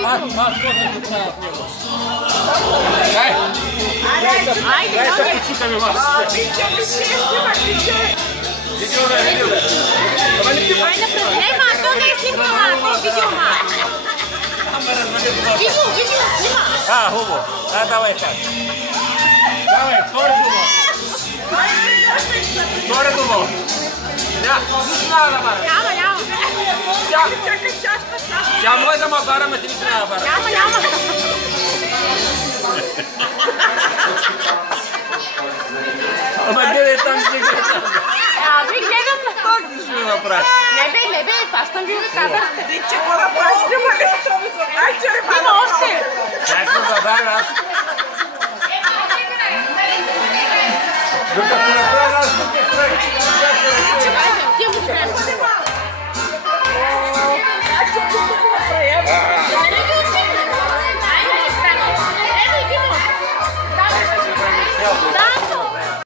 Дай со птичками, Маш. Видео, да. Айде, проверяй, ма, то не е снимка, ма, то е видео, ма. Видео, снима. Хубаво. Давай так. Давай, втори думал. Втори думал. Няма. Тя може да ме бара, ме ти не трябва да бара. Няма. Ама гледай там, гледай. Аз ви гледам. Как ти ще го направиш? Не бе, фащам ви на кадър. Че кога прави,